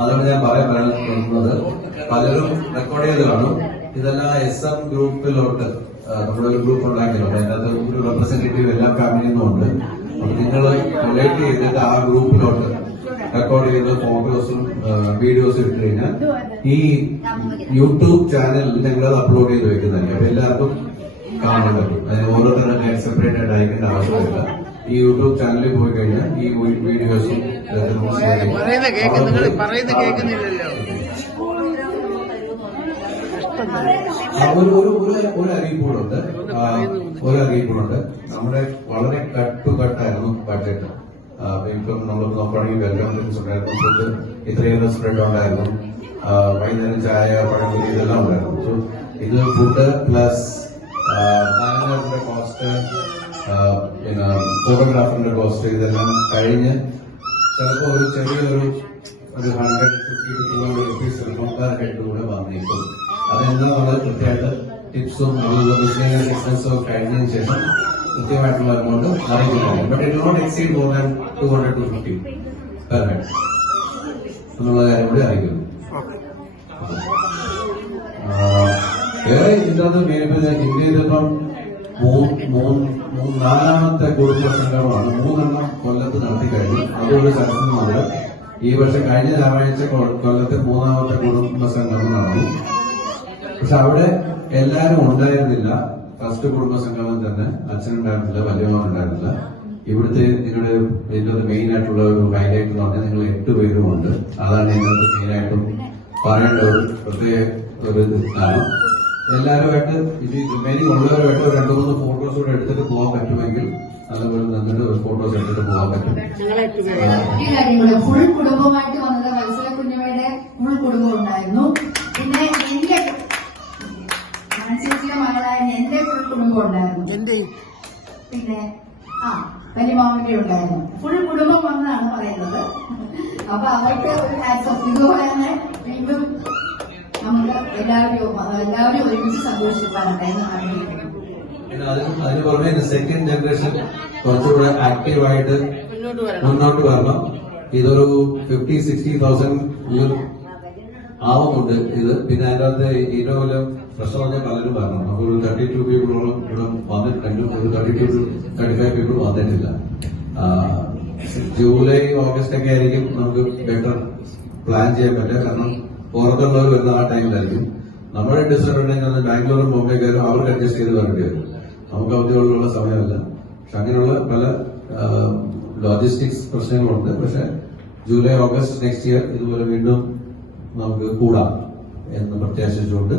അതുകൊണ്ട് ഞാൻ പറയുന്നത് പലരും റെക്കോർഡ് ചെയ്ത് കാണും. ഇതെല്ലാം SM ഗ്രൂപ്പിലോട്ട് നമ്മളൊരു ഗ്രൂപ്പ് ഉണ്ടാക്കിയിട്ടുണ്ട്. അതിനകത്ത് ഒരു റെപ്രസെന്റേറ്റീവ് എല്ലാ ഫാമിലിയിൽ നിന്നും ഉണ്ട്. അപ്പൊ നിങ്ങൾ കൊളക്ട് ചെയ്തിട്ട് ആ ഗ്രൂപ്പിലോട്ട് റെക്കോർഡ് ചെയ്ത് ഫോട്ടോസും വീഡിയോസും ഇട്ട് കഴിഞ്ഞാൽ ഈ യൂട്യൂബ് ചാനലിൽ ഞങ്ങളത് അപ്ലോഡ് ചെയ്ത് വെക്കുന്നതല്ലേ. അപ്പൊ എല്ലാവർക്കും കാണാൻ പറ്റും. അതിന് ഓരോരുത്തരുടെ സെപ്പറേറ്റ് ആയിട്ട് അയക്കേണ്ട ആവശ്യമില്ല. ഈ യൂട്യൂബ് ചാനലിൽ പോയി കഴിഞ്ഞാൽ ഈ വീഡിയോസും ഒരു അറിയിപ്പുണ്ട്. നമ്മുടെ വളരെ കട്ടായിരുന്നു ബഡ്ജറ്റ്. ഇപ്പം നമ്മൾ നോക്കുകയാണെങ്കിൽ വെൽക്കം ഡ്രിങ്ക്സ് ഉണ്ടായിരുന്നു, ഫുഡ് ഇത്രയും സ്പ്രെഡ് ഉണ്ടായിരുന്നു, വൈകുന്നേരം ചായ പഴംപൊരി ഇതെല്ലാം ഉണ്ടായിരുന്നു. സോ ഇത് ഫുഡ് പ്ലസ് മാനേജറിന്റെ കോസ്റ്റ്, പിന്നെ ഫോട്ടോഗ്രാഫറിന്റെ കോസ്റ്റ് ഇതെല്ലാം കഴിഞ്ഞ് ചിലപ്പോൾ ഒരു ചെറിയൊരു 150 to 200 rupees ചിലപ്പോൾ കൂടെ വന്നേക്കും. അതെന്താ നമ്മൾ കൃത്യമായിട്ട് ടിപ്സും മിസ്ലേനിയസ് എക്സ്പെൻസും കഴിഞ്ഞതിന് ശേഷം കൃത്യമായിട്ടുള്ള എമൗണ്ട് അറിയിക്കുന്നുണ്ട്. But it not exceed more than 200 to 50 per head എന്നുള്ള കാര്യം കൂടി അറിയിക്കുന്നു. വേറെ ഇതിനകത്ത് ഇന്ത്യയിലിപ്പം നാലാമത്തെ കുടുംബ സംഗമമാണ്. 3 കൊല്ലത്ത് നടത്തി കഴിഞ്ഞു. അതുകൊണ്ട് സരസ്വതി മന്ദിരം ഈ വർഷം കഴിഞ്ഞ ഞായറാഴ്ച കൊല്ലത്തെ 3ാമത്തെ കുടുംബ സംഗമം നടന്നു. പക്ഷെ അവിടെ എല്ലാവരും ഉണ്ടായിരുന്നില്ല. ഫസ്റ്റ് കുടുംബ സംഗമം തന്നെ അച്ഛനുണ്ടായിരുന്നില്ല, വലിയമ്മ ഇവിടുത്തെ ഇതിന്റെ മെയിൻ ആയിട്ടുള്ള ഒരു ഹൈലൈറ്റ് എന്ന് പറഞ്ഞാൽ നിങ്ങൾ 8 പേരുമുണ്ട്. അതാണ് നിങ്ങൾക്ക് മെയിനായിട്ടും പറയേണ്ട ഒരു പ്രത്യേക ഒരു കാരണം. എല്ലാവരുമായിട്ട് ഇത് റിമൈനിങ് ഉള്ളവരുമായിട്ട് 2-3 ഫോട്ടോസ് കൂടെ എടുത്തിട്ട് പോകാൻ പറ്റുമെങ്കിൽ അതുപോലെ നന്നിട്ട് ഫോട്ടോസ് എടുത്തിട്ട് പോകാൻ പറ്റും. ഫുൾ കുടുംബമായിട്ട് വന്നത് വത്സല കുഞ്ഞമ്മയുടെ ഫുൾ കുടുംബം ഉണ്ടായിരുന്നു. പിന്നെ എന്റെ ചേച്ചിയുടെ മകളായ എന്റെ ഫുൾ കുടുംബം ഉണ്ടായിരുന്നു. പിന്നെ വലിയമാമന്റെ ഉണ്ടായിരുന്നു. ഫുൾ കുടുംബം വന്നാണ് പറയുന്നത്. അപ്പൊ അവർക്ക് ഒരു ഇതുപോലെ തന്നെ വീണ്ടും നമുക്ക് എല്ലാവരും ഒരുമിച്ച് സന്തോഷിക്കാറുണ്ടായിരുന്നു. അതിന് പുറമെ സെക്കൻഡ് ജനറേഷൻ കുറച്ചുകൂടെ ആക്റ്റീവായിട്ട് മുന്നോട്ട് വരണം. ഇതൊരു 50,000-60,000 ആവുന്നുണ്ട് ഇത്. പിന്നെ അതിന്റെ അകത്ത് ഏറ്റവും വലിയ പ്രശ്നം പറഞ്ഞാൽ പലരും വരണം. അപ്പൊ ഒരു 32 പീപ്പിളോളം ഇവിടെ വന്നിട്ടുണ്ട്. ഒരു 32-35 പീപ്പിൾ വന്നിട്ടില്ല. ജൂലൈ ഓഗസ്റ്റ് ഒക്കെ ആയിരിക്കും നമുക്ക് ബെറ്റർ പ്ലാൻ ചെയ്യാൻ പറ്റുക. കാരണം പുറത്തുള്ളവർ വരുന്ന ആ ടൈമിലായിരിക്കും. നമ്മുടെ ഡിസ്റ്റർബൻസ് ബാംഗ്ലൂരും ബോംബെ കയറും, അവർക്ക് അഡ്ജസ്റ്റ് ചെയ്ത് വരേണ്ടി വരും. നമുക്ക് അവധികളുള്ള സമയമല്ല. പക്ഷെ അങ്ങനെയുള്ള പല ലോജിസ്റ്റിക്സ് പ്രശ്നങ്ങളുണ്ട്. പക്ഷെ ജൂലൈ ഓഗസ്റ്റ് നെക്സ്റ്റ് ഇയർ ഇതുപോലെ വീണ്ടും നമുക്ക് കൂടാം എന്ന് പ്രത്യാശിച്ചുകൊണ്ട്